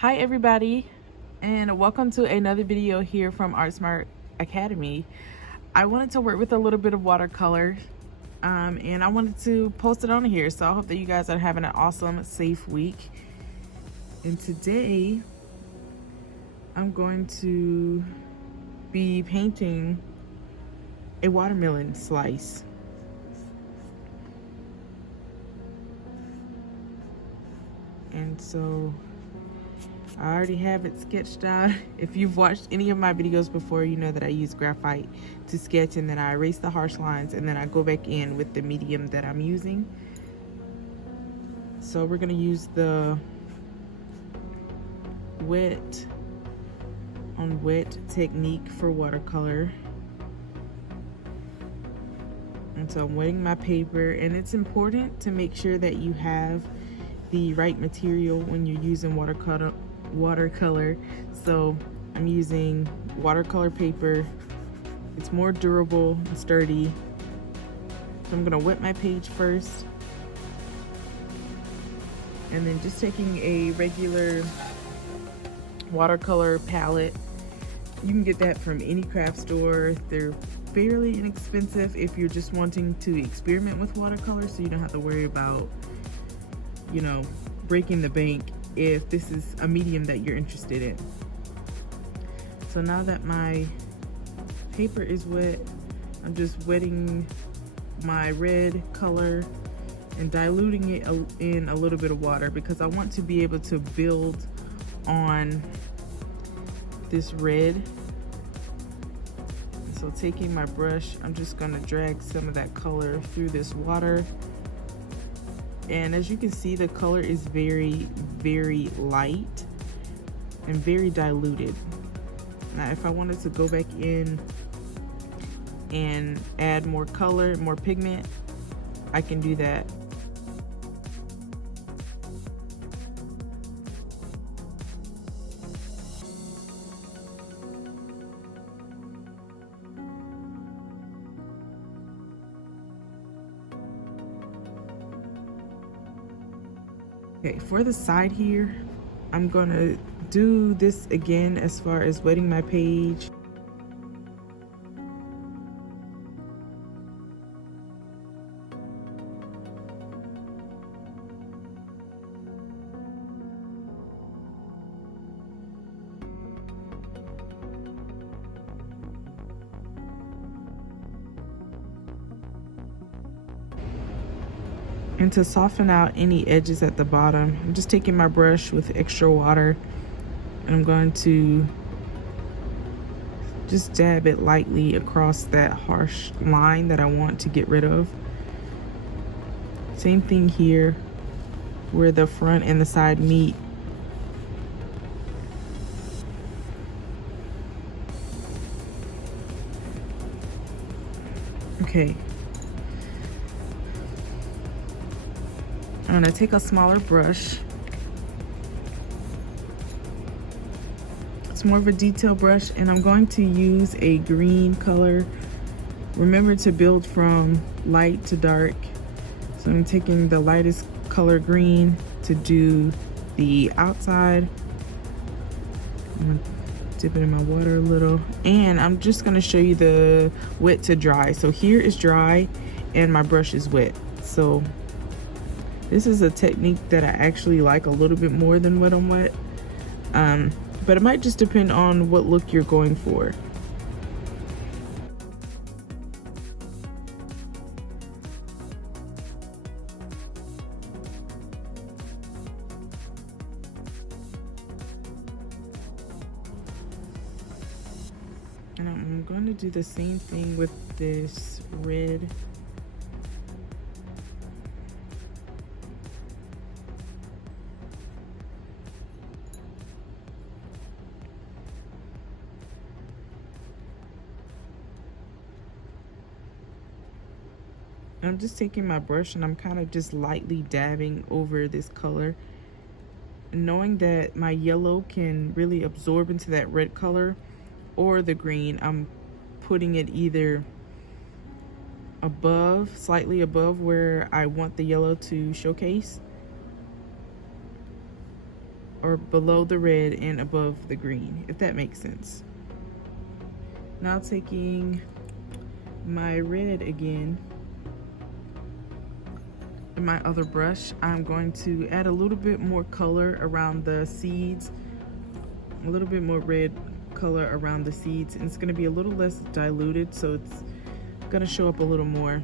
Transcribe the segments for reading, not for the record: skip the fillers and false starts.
Hi everybody, and welcome to another video here from Art Smart Academy. I wanted to work with a little bit of watercolor, and I wanted to post it on here. So I hope that you guys are having an awesome, safe week. And today I'm going to be painting a watermelon slice. And so I already have it sketched out. If you've watched any of my videos before, you know that I use graphite to sketch, and then I erase the harsh lines, and then I go back in with the medium that I'm using. So we're gonna use the wet on wet technique for watercolor. And so I'm wetting my paper, and it's important to make sure that you have the right material when you're using watercolor. So I'm using watercolor paper. It's more durable and sturdy. So I'm gonna wet my page first, and then just taking a regular watercolor palette. You can get that from any craft store. They're fairly inexpensive if you're just wanting to experiment with watercolor, so you don't have to worry about, you know, breaking the bank if this is a medium that you're interested in. So now that my paper is wet, I'm just wetting my red color and diluting it in a little bit of water, because I want to be able to build on this red. So taking my brush, I'm just gonna drag some of that color through this water. And as you can see, the color is very, very light and very diluted. Now, if I wanted to go back in and add more color, more pigment, I can do that. Okay, for the side here, I'm gonna do this again as far as wetting my page. And to soften out any edges at the bottom, I'm just taking my brush with extra water, and I'm going to just dab it lightly across that harsh line that I want to get rid of. Same thing here where the front and the side meet. Okay. I'm gonna take a smaller brush. It's more of a detail brush, and I'm going to use a green color. Remember to build from light to dark. So I'm taking the lightest color green to do the outside. I'm gonna dip it in my water a little, and I'm just gonna show you the wet to dry. So here is dry and my brush is wet. So this is a technique that I actually like a little bit more than wet on wet. But it might just depend on what look you're going for. And I'm going to do the same thing with this red. I'm just taking my brush and I'm kind of just lightly dabbing over this color, knowing that my yellow can really absorb into that red color or the green. I'm putting it either above, slightly above where I want the yellow to showcase. or below the red and above the green, if that makes sense. Now taking my red again in my other brush, I'm going to add a little bit more color around the seeds, a little bit more red color around the seeds, and it's going to be a little less diluted, so it's going to show up a little more.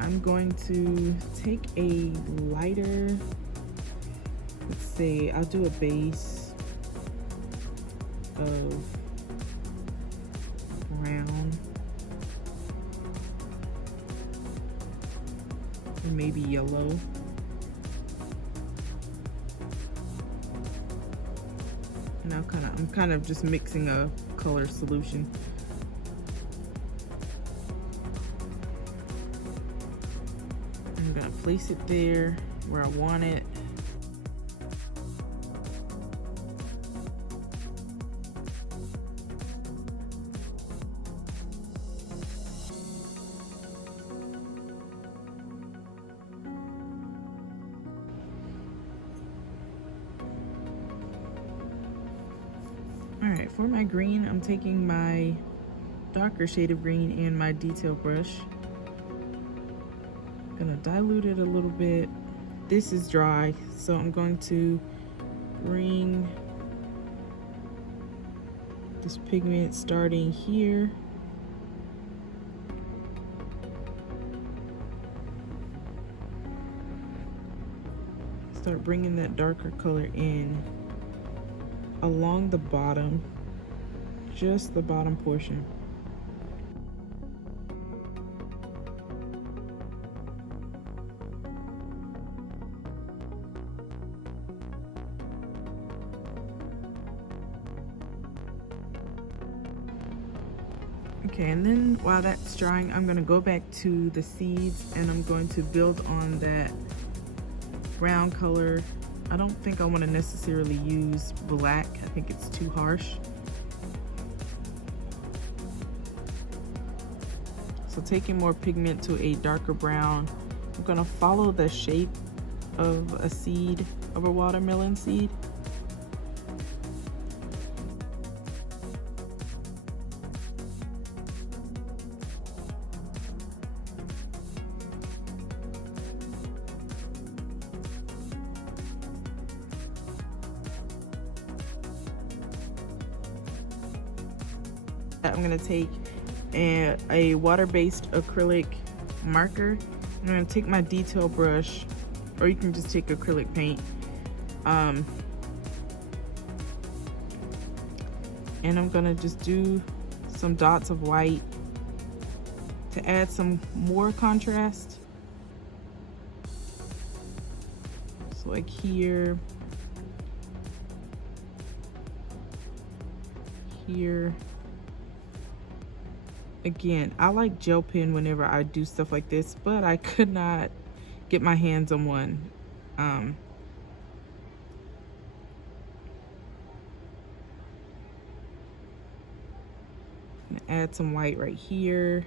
I'm going to take a lighter, let's say I'll do a base of brown, or maybe yellow. And I'm kind of just mixing a color solution. I'm gonna place it there where I want it. All right, for my green, I'm taking my darker shade of green and my detail brush. Gonna dilute it a little bit. This is dry, so I'm going to bring this pigment starting here. Start bringing that darker color in along the bottom, just the bottom portion. Okay, and then while that's drying, I'm gonna go back to the seeds and I'm going to build on that brown color. I don't think I want to necessarily use black. I think it's too harsh. So taking more pigment to a darker brown, I'm gonna follow the shape of a seed, of a watermelon seed. I'm gonna take a water-based acrylic marker. I'm gonna take my detail brush, or you can just take acrylic paint, and I'm gonna just do some dots of white to add some more contrast. So like here, here. Again, I like gel pen whenever I do stuff like this, but I could not get my hands on one. Add some white right here.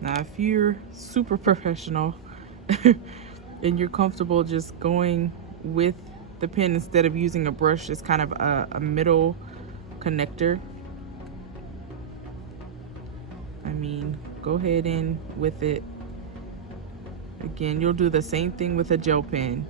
Now, if you're super professional and you're comfortable just going with the pen instead of using a brush, is kind of a middle connector, I mean, go ahead in with it. Again, you'll do the same thing with a gel pen.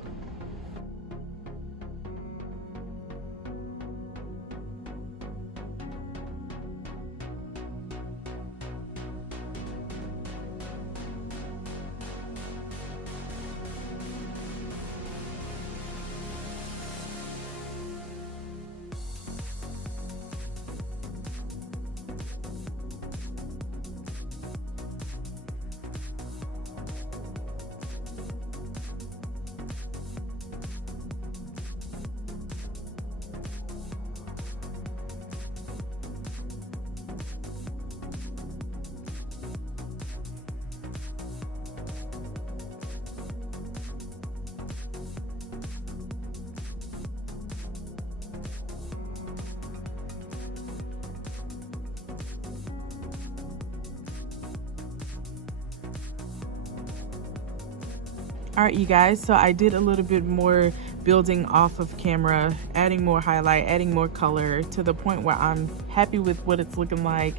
All right, you guys, so I did a little bit more building off of camera, adding more highlight, adding more color to the point where I'm happy with what it's looking like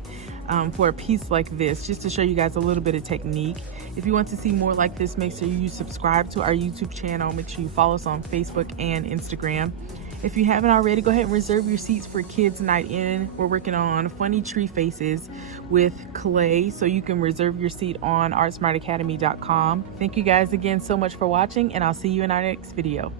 for a piece like this, just to show you guys a little bit of technique. If you want to see more like this, make sure you subscribe to our YouTube channel. Make sure you follow us on Facebook and Instagram. If you haven't already, go ahead and reserve your seats for Kids Night In. We're working on funny tree faces with clay, so you can reserve your seat on artsmartacademy.com. Thank you guys again so much for watching, and I'll see you in our next video.